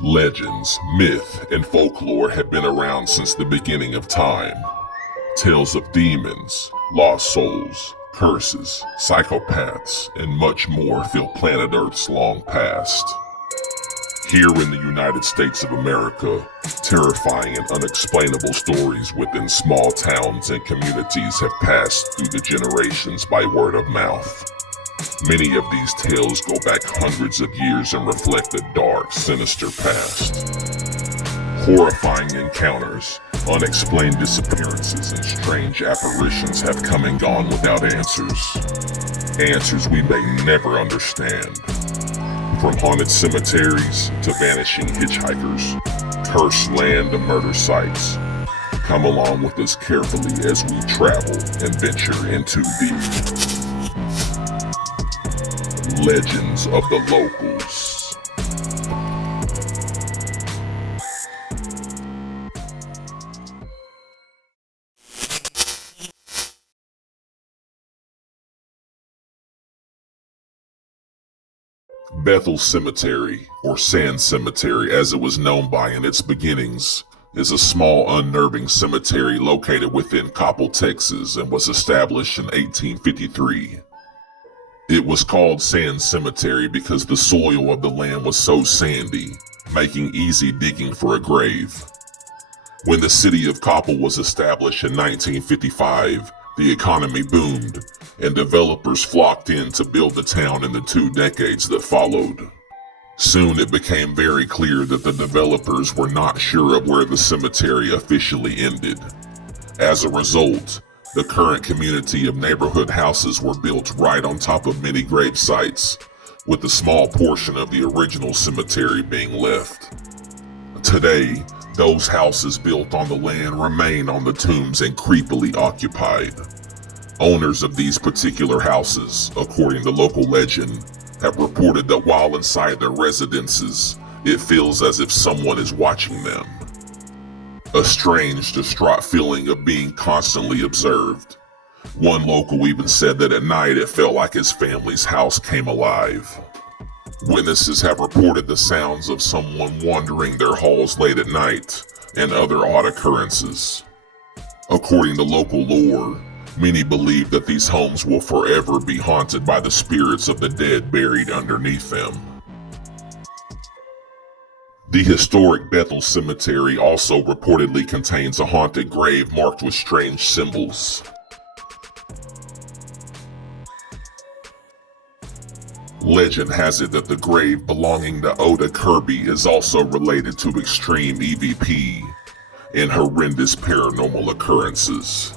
Legends, myth, and folklore have been around since the beginning of time. Tales of demons, lost souls, curses, psychopaths, and much more fill planet Earth's long past. Here in the United States of America, terrifying and unexplainable stories within small towns and communities have passed through the generations by word of mouth. Many of these tales go back hundreds of years and reflect a dark, sinister past. Horrifying encounters, unexplained disappearances, and strange apparitions have come and gone without answers. Answers we may never understand. From haunted cemeteries to vanishing hitchhikers, cursed land to murder sites. Come along with us carefully as we travel and venture into the legends of the locals. Bethel Cemetery, or Sand Cemetery as it was known by in its beginnings, is a small unnerving cemetery located within Coppell, Texas, and was established in 1853. It was called Sand Cemetery because the soil of the land was so sandy, making easy digging for a grave. When the city of Coppell was established in 1955, the economy boomed, and developers flocked in to build the town in the 2 decades that followed. Soon it became very clear that the developers were not sure of where the cemetery officially ended. As a result, the current community of neighborhood houses were built right on top of many grave sites, with a small portion of the original cemetery being left. Today, those houses built on the land remain on the tombs and creepily occupied. Owners of these particular houses, according to local legend, have reported that while inside their residences, it feels as if someone is watching them. A strange, distraught feeling of being constantly observed. One local even said that at night it felt like his family's house came alive. Witnesses have reported the sounds of someone wandering their halls late at night, and other odd occurrences. According to local lore, many believe that these homes will forever be haunted by the spirits of the dead buried underneath them. The historic Bethel Cemetery also reportedly contains a haunted grave marked with strange symbols. Legend has it that the grave belonging to Oda Kirby is also related to extreme EVP and horrendous paranormal occurrences.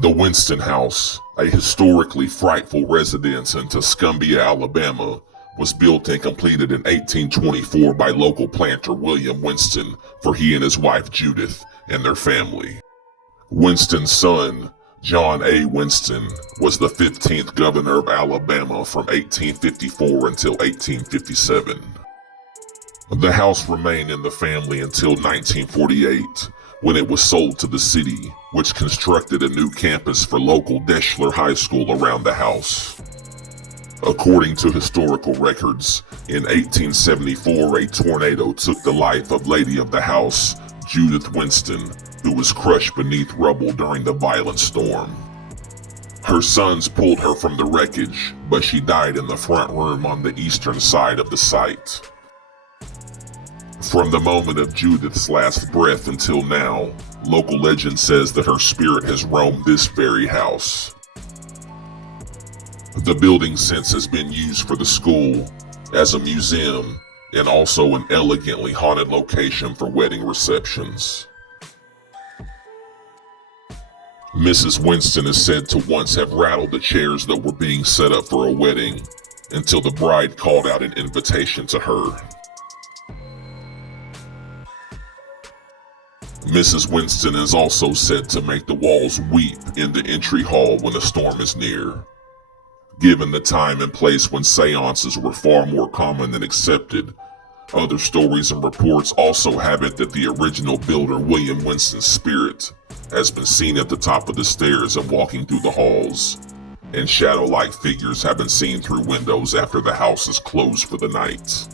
The Winston House, a historically frightful residence in Tuscumbia, Alabama, was built and completed in 1824 by local planter William Winston for he and his wife Judith and their family. Winston's son, John A. Winston, was the 15th governor of Alabama from 1854 until 1857. The house remained in the family until 1948, when it was sold to the city, which constructed a new campus for local Deschler High School around the house. According to historical records, in 1874 a tornado took the life of Lady of the House, Judith Winston, who was crushed beneath rubble during the violent storm. Her sons pulled her from the wreckage, but she died in the front room on the eastern side of the site. From the moment of Judith's last breath until now, local legend says that her spirit has roamed this very house. The building since has been used for the school, as a museum, and also an elegantly haunted location for wedding receptions. Mrs. Winston is said to once have rattled the chairs that were being set up for a wedding, until the bride called out an invitation to her. Mrs. Winston is also said to make the walls weep in the entry hall when a storm is near. Given the time and place when seances were far more common than accepted, other stories and reports also have it that the original builder William Winston's spirit has been seen at the top of the stairs and walking through the halls, and shadow-like figures have been seen through windows after the house is closed for the night.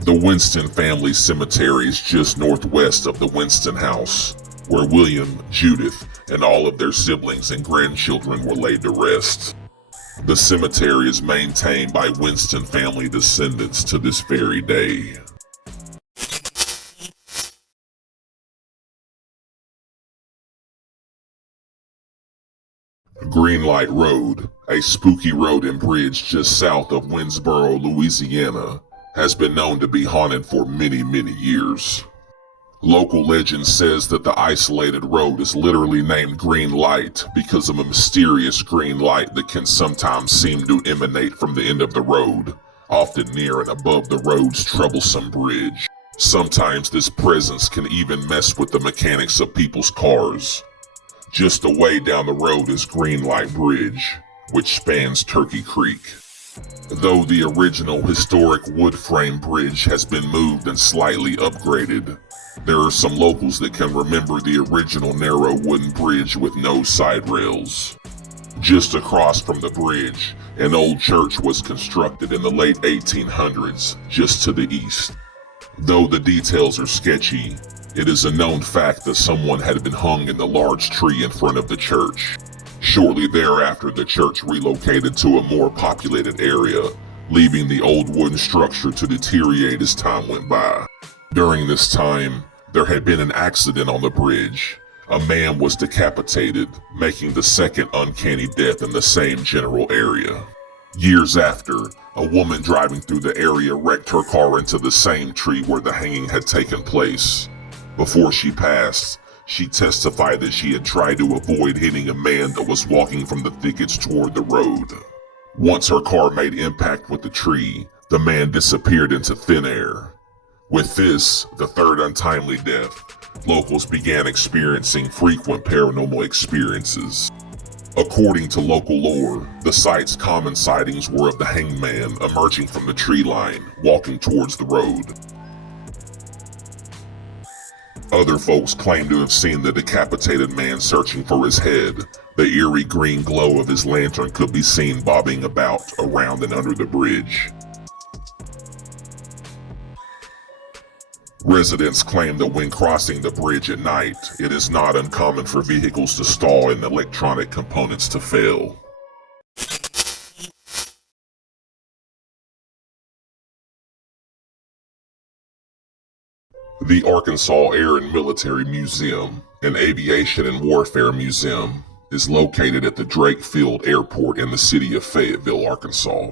The Winston family cemetery is just northwest of the Winston house, where William, Judith, and all of their siblings and grandchildren were laid to rest. The cemetery is maintained by Winston family descendants to this very day. Greenlight Road, a spooky road and bridge just south of Winnsboro, Louisiana, has been known to be haunted for many, many years. Local legend says that the isolated road is literally named Green Light because of a mysterious green light that can sometimes seem to emanate from the end of the road, often near and above the road's troublesome bridge. Sometimes this presence can even mess with the mechanics of people's cars. Just away down the road is Green Light Bridge, which spans Turkey Creek. Though the original historic wood frame bridge has been moved and slightly upgraded, there are some locals that can remember the original narrow wooden bridge with no side rails. Just across from the bridge, an old church was constructed in the late 1800s, just to the east. Though the details are sketchy, it is a known fact that someone had been hung in the large tree in front of the church. Shortly thereafter, the church relocated to a more populated area, leaving the old wooden structure to deteriorate as time went by. During this time, there had been an accident on the bridge. A man was decapitated, making the second uncanny death in the same general area. Years after, a woman driving through the area wrecked her car into the same tree where the hanging had taken place. Before she passed, she testified that she had tried to avoid hitting a man that was walking from the thickets toward the road. Once her car made impact with the tree, the man disappeared into thin air. With this, the third untimely death, locals began experiencing frequent paranormal experiences. According to local lore, the site's common sightings were of the hanged man emerging from the tree line, walking towards the road. Other folks claim to have seen the decapitated man searching for his head. The eerie green glow of his lantern could be seen bobbing about around and under the bridge. Residents claim that when crossing the bridge at night, it is not uncommon for vehicles to stall and electronic components to fail. The Arkansas Air and Military Museum, an aviation and warfare museum, is located at the Drake Field Airport in the city of Fayetteville, Arkansas.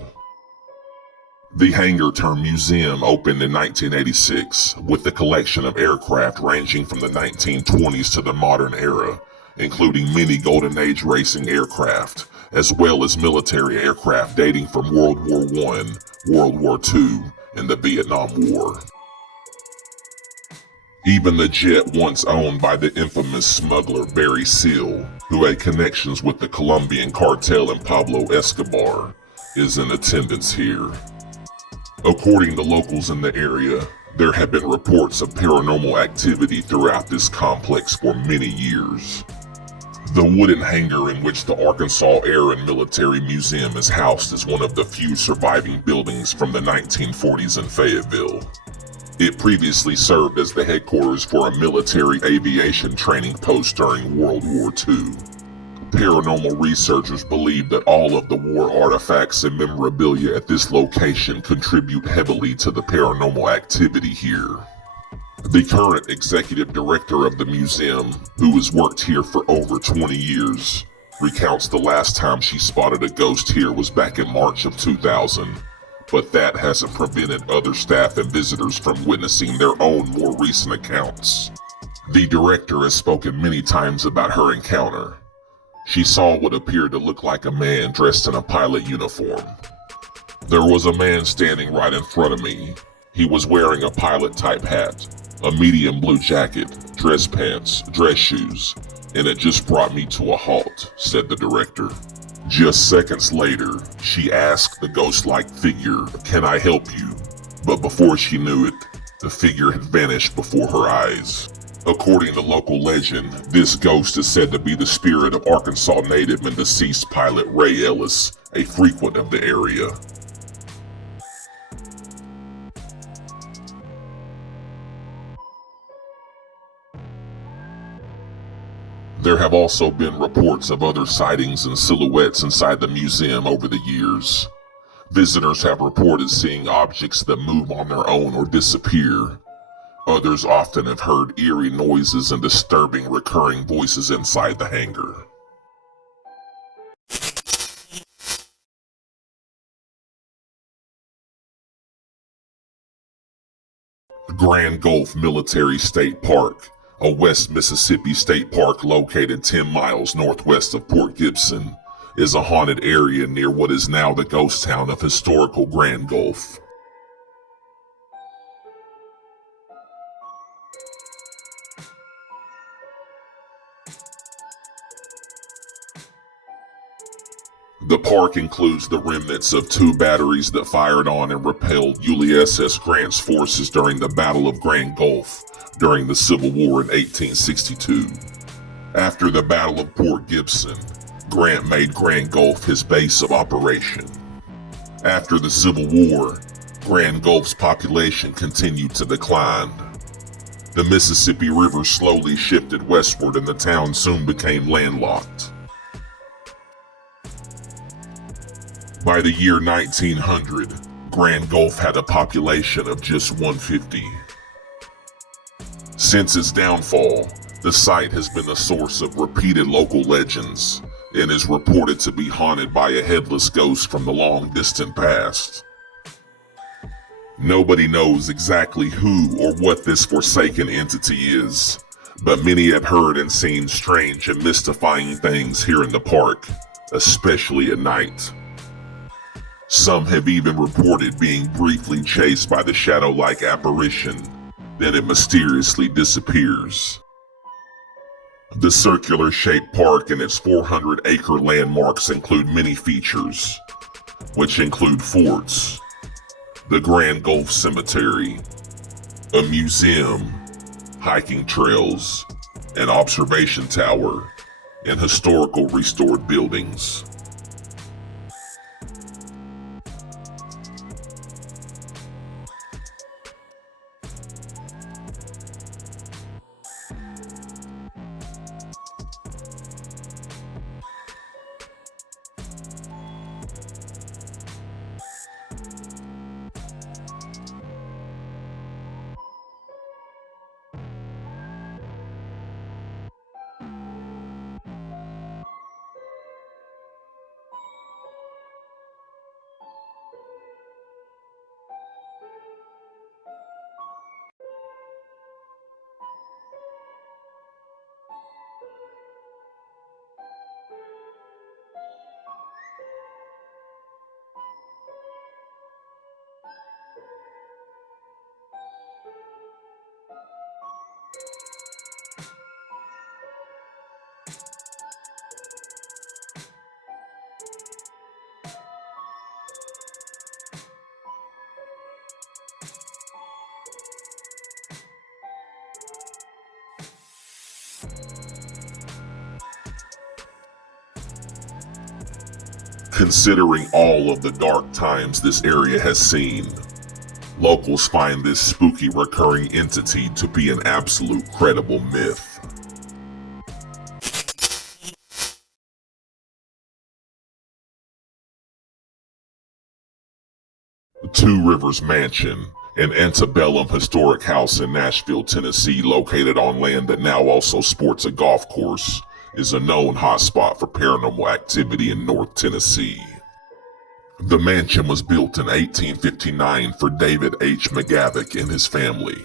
The hangar-turned museum opened in 1986 with a collection of aircraft ranging from the 1920s to the modern era, including many Golden Age racing aircraft, as well as military aircraft dating from World War I, World War II, and the Vietnam War. Even the jet once owned by the infamous smuggler Barry Seal, who had connections with the Colombian cartel and Pablo Escobar, is in attendance here. According to locals in the area, there have been reports of paranormal activity throughout this complex for many years. The wooden hangar in which the Arkansas Air and Military Museum is housed is one of the few surviving buildings from the 1940s in Fayetteville. It previously served as the headquarters for a military aviation training post during World War II. Paranormal researchers believe that all of the war artifacts and memorabilia at this location contribute heavily to the paranormal activity here. The current executive director of the museum, who has worked here for over 20 years, recounts the last time she spotted a ghost here was back in March of 2000, but that hasn't prevented other staff and visitors from witnessing their own more recent accounts. The director has spoken many times about her encounter. She saw what appeared to look like a man dressed in a pilot uniform. There was a man standing right in front of me. He was wearing a pilot-type hat, a medium blue jacket, dress pants, dress shoes, and it just brought me to a halt, said the director. Just seconds later, she asked the ghost-like figure, "Can I help you?" But before she knew it, the figure had vanished before her eyes. According to local legend, this ghost is said to be the spirit of Arkansas native and deceased pilot Ray Ellis, a frequent of the area. There have also been reports of other sightings and silhouettes inside the museum over the years. Visitors have reported seeing objects that move on their own or disappear. Others often have heard eerie noises and disturbing recurring voices inside the hangar. Grand Gulf Military State Park, a West Mississippi state park located 10 miles northwest of Port Gibson, is a haunted area near what is now the ghost town of historical Grand Gulf. The park includes the remnants of 2 batteries that fired on and repelled Ulysses Grant's forces during the Battle of Grand Gulf during the Civil War in 1862. After the Battle of Port Gibson, Grant made Grand Gulf his base of operation. After the Civil War, Grand Gulf's population continued to decline. The Mississippi River slowly shifted westward and the town soon became landlocked. By the year 1900, Grand Gulf had a population of just 150. Since its downfall, the site has been a source of repeated local legends and is reported to be haunted by a headless ghost from the long-distant past. Nobody knows exactly who or what this forsaken entity is, but many have heard and seen strange and mystifying things here in the park, especially at night. Some have even reported being briefly chased by the shadow-like apparition, then it mysteriously disappears. The circular-shaped park and its 400-acre landmarks include many features, which include forts, the Grand Gulf Cemetery, a museum, hiking trails, an observation tower, and historical restored buildings. Considering all of the dark times this area has seen, locals find this spooky recurring entity to be an absolute credible myth. Two Rivers Mansion, an antebellum historic house in Nashville, Tennessee, located on land that now also sports a golf course, is a known hotspot for paranormal activity in North Tennessee. The mansion was built in 1859 for David H. McGavick and his family.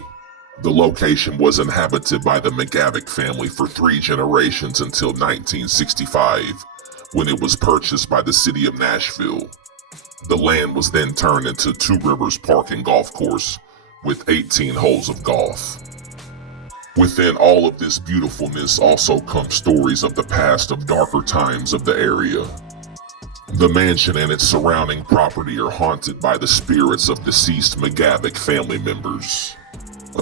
The location was inhabited by the McGavick family for 3 generations until 1965, when it was purchased by the city of Nashville. The land was then turned into Two Rivers Park and Golf Course, with 18 holes of golf. Within all of this beautifulness also come stories of the past of darker times of the area. The mansion and its surrounding property are haunted by the spirits of deceased McGavick family members.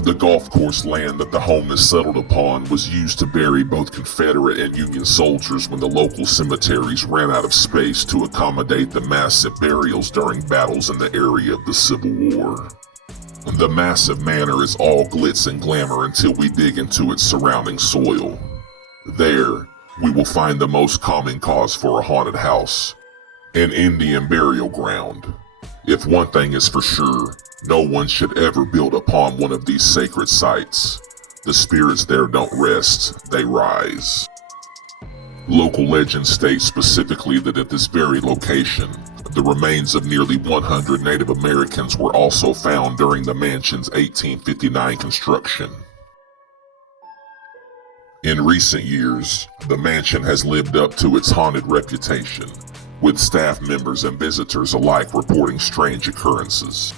The golf course land that the home is settled upon was used to bury both Confederate and Union soldiers when the local cemeteries ran out of space to accommodate the massive burials during battles in the area of the Civil War. The massive manor is all glitz and glamour until we dig into its surrounding soil. There, we will find the most common cause for a haunted house, an Indian burial ground. If one thing is for sure, no one should ever build upon one of these sacred sites. The spirits there don't rest, they rise. Local legends state specifically that at this very location, the remains of nearly 100 Native Americans were also found during the mansion's 1859 construction. In recent years, the mansion has lived up to its haunted reputation, with staff members and visitors alike reporting strange occurrences.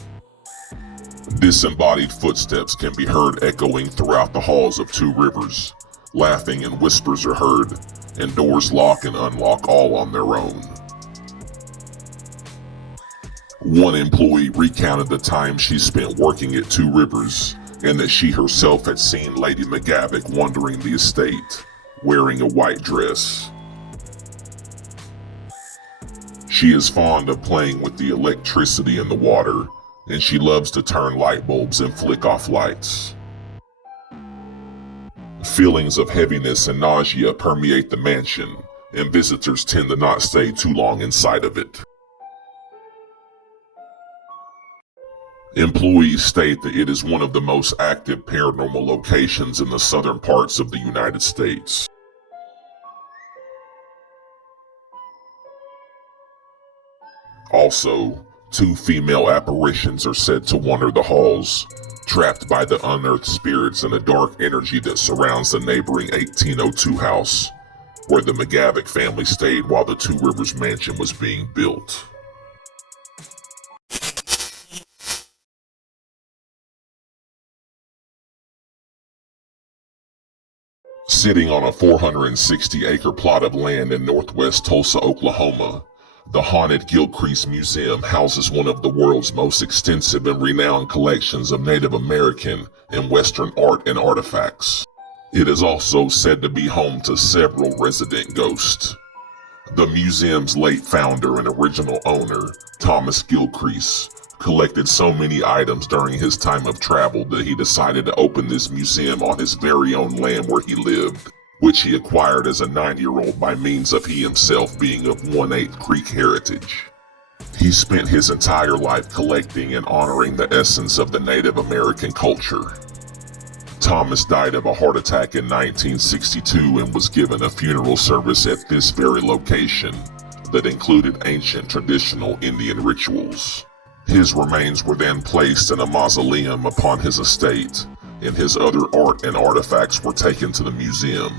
Disembodied footsteps can be heard echoing throughout the halls of Two Rivers. Laughing and whispers are heard, and doors lock and unlock all on their own. One employee recounted the time she spent working at Two Rivers, and that she herself had seen Lady McGavick wandering the estate, wearing a white dress. She is fond of playing with the electricity in the water, and she loves to turn light bulbs and flick off lights. Feelings of heaviness and nausea permeate the mansion, and visitors tend to not stay too long inside of it. Employees state that it is one of the most active paranormal locations in the southern parts of the United States. Also, 2 female apparitions are said to wander the halls, trapped by the unearthed spirits and a dark energy that surrounds the neighboring 1802 house, where the McGavick family stayed while the Two Rivers mansion was being built. Sitting on a 460-acre plot of land in northwest Tulsa, Oklahoma, the haunted GILCREASE Museum houses one of the world's most extensive and renowned collections of Native American and Western art and artifacts. It is also said to be home to several resident ghosts. The museum's late founder and original owner, Thomas GILCREASE, collected so many items during his time of travel that he decided to open this museum on his very own land where he lived, which he acquired as a 9-year-old by means of he himself being of 1/8 Creek heritage. He spent his entire life collecting and honoring the essence of the Native American culture. Thomas died of a heart attack in 1962 and was given a funeral service at this very location that included ancient traditional Indian rituals. His remains were then placed in a mausoleum upon his estate, and his other art and artifacts were taken to the museum.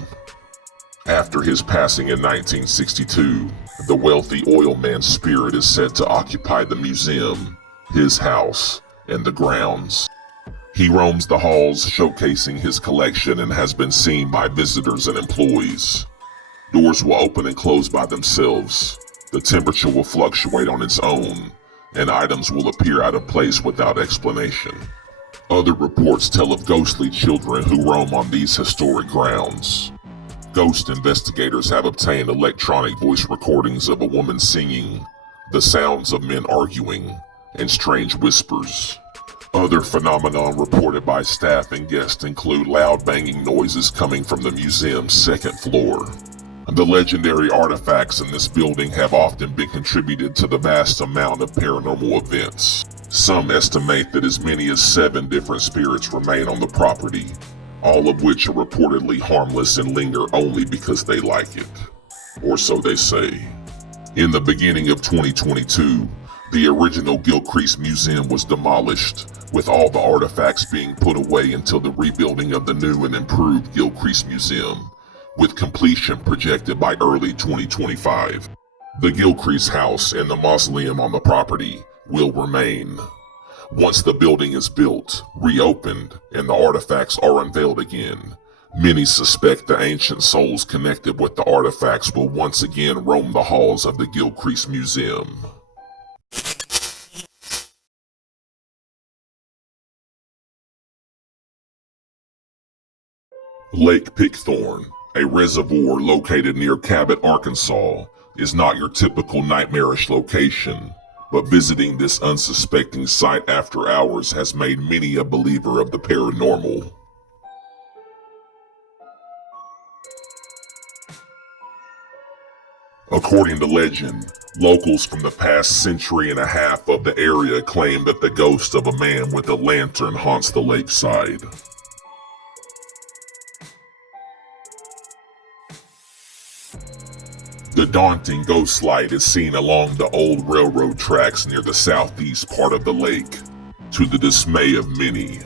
After his passing in 1962, the wealthy oil man's spirit is said to occupy the museum, his house, and the grounds. He roams the halls showcasing his collection and has been seen by visitors and employees. Doors will open and close by themselves, the temperature will fluctuate on its own, and items will appear out of place without explanation. Other reports tell of ghostly children who roam on these historic grounds. Ghost investigators have obtained electronic voice recordings of a woman singing, the sounds of men arguing, and strange whispers. Other phenomena reported by staff and guests include loud banging noises coming from the museum's 2nd floor. The legendary artifacts in this building have often been contributed to the vast amount of paranormal events. Some estimate that as many as 7 different spirits remain on the property, all of which are reportedly harmless and linger only because they like it. Or so they say. In the beginning of 2022, the original GILCREASE Museum was demolished, with all the artifacts being put away until the rebuilding of the new and improved GILCREASE Museum, with completion projected by early 2025. The GILCREASE house and the mausoleum on the property will remain. Once the building is built, reopened, and the artifacts are unveiled again, many suspect the ancient souls connected with the artifacts will once again roam the halls of the GILCREASE Museum. Lake Pickthorne, a reservoir located near Cabot, Arkansas, is not your typical nightmarish location, but visiting this unsuspecting site after hours has made many a believer of the paranormal. According to legend, locals from the past century and a half of the area claim that the ghost of a man with a lantern haunts the lakeside. The daunting ghost light is seen along the old railroad tracks near the southeast part of the lake, to the dismay of many.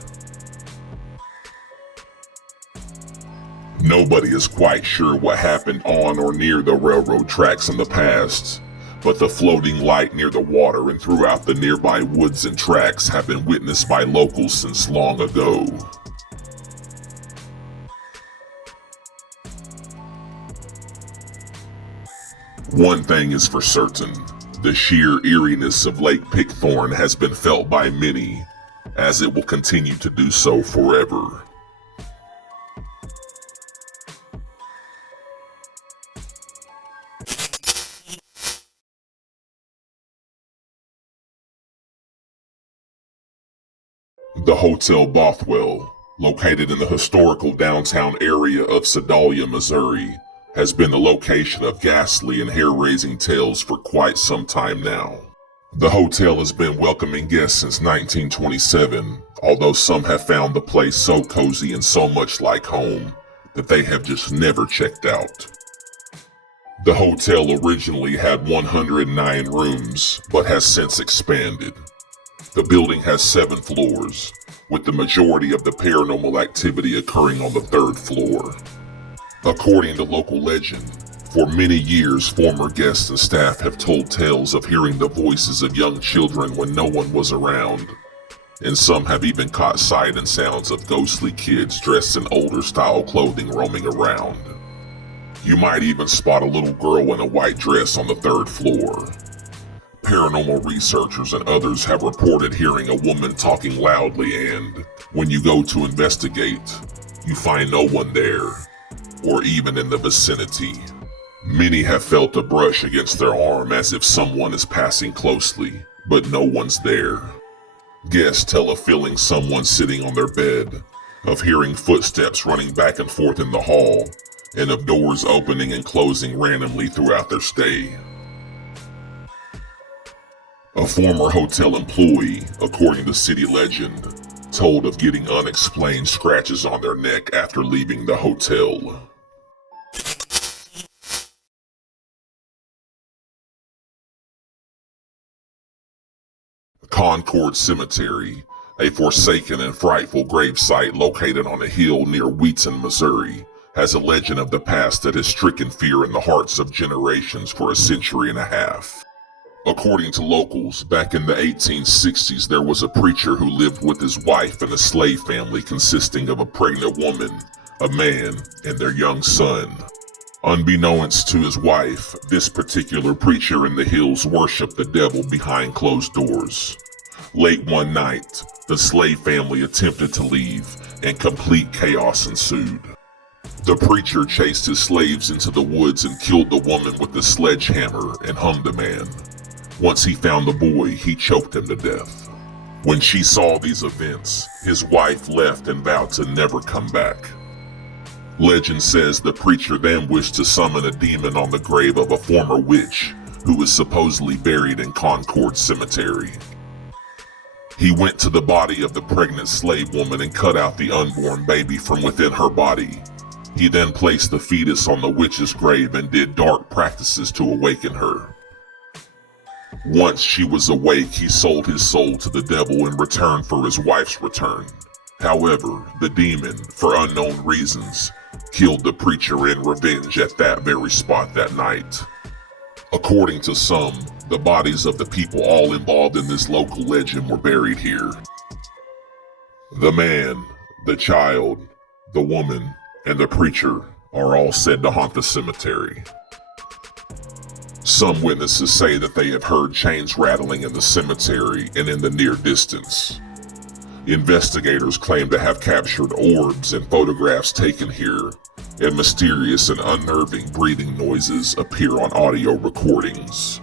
Nobody is quite sure what happened on or near the railroad tracks in the past, but the floating light near the water and throughout the nearby woods and tracks have been witnessed by locals since long ago. One thing is for certain, the sheer eeriness of Lake Pickthorne has been felt by many, as it will continue to do so forever. The Hotel Bothwell, located in the historical downtown area of Sedalia, Missouri, has been the location of ghastly and hair-raising tales for quite some time now. The hotel has been welcoming guests since 1927, although some have found the place so cozy and so much like home that they have just never checked out. The hotel originally had 109 rooms, but has since expanded. The building has 7 floors, with the majority of the paranormal activity occurring on the 3rd floor. According to local legend, for many years former guests and staff have told tales of hearing the voices of young children when no one was around, and some have even caught sight and sounds of ghostly kids dressed in older style clothing roaming around. You might even spot a little girl in a white dress on the 3rd floor. Paranormal researchers and others have reported hearing a woman talking loudly, and when you go to investigate, you find no one there, or even in the vicinity. Many have felt a brush against their arm as if someone is passing closely, but no one's there. Guests tell of feeling someone sitting on their bed, of hearing footsteps running back and forth in the hall, and of doors opening and closing randomly throughout their stay. A former hotel employee, according to city legend, told of getting unexplained scratches on their neck after leaving the hotel. Concord Cemetery, a forsaken and frightful gravesite located on a hill near Wheaton, Missouri, has a legend of the past that has stricken fear in the hearts of generations for a century and a half. According to locals, back in the 1860s there was a preacher who lived with his wife and a slave family consisting of a pregnant woman, a man, and their young son. Unbeknownst to his wife, this particular preacher in the hills worshiped the devil behind closed doors. Late one night, the slave family attempted to leave, and complete chaos ensued. The preacher chased his slaves into the woods and killed the woman with a sledgehammer and hung the man. Once he found the boy, he choked him to death. When she saw these events, his wife left and vowed to never come back. Legend says the preacher then wished to summon a demon on the grave of a former witch who was supposedly buried in Concord Cemetery. He went to the body of the pregnant slave woman and cut out the unborn baby from within her body. He then placed the fetus on the witch's grave and did dark practices to awaken her. Once she was awake, he sold his soul to the devil in return for his wife's return. However, the demon, for unknown reasons, killed the preacher in revenge at that very spot that night. According to some, the bodies of the people all involved in this local legend were buried here. The man, the child, the woman, and the preacher are all said to haunt the cemetery. Some witnesses say that they have heard chains rattling in the cemetery and in the near distance. Investigators claim to have captured orbs in photographs taken here, and mysterious and unnerving breathing noises appear on audio recordings.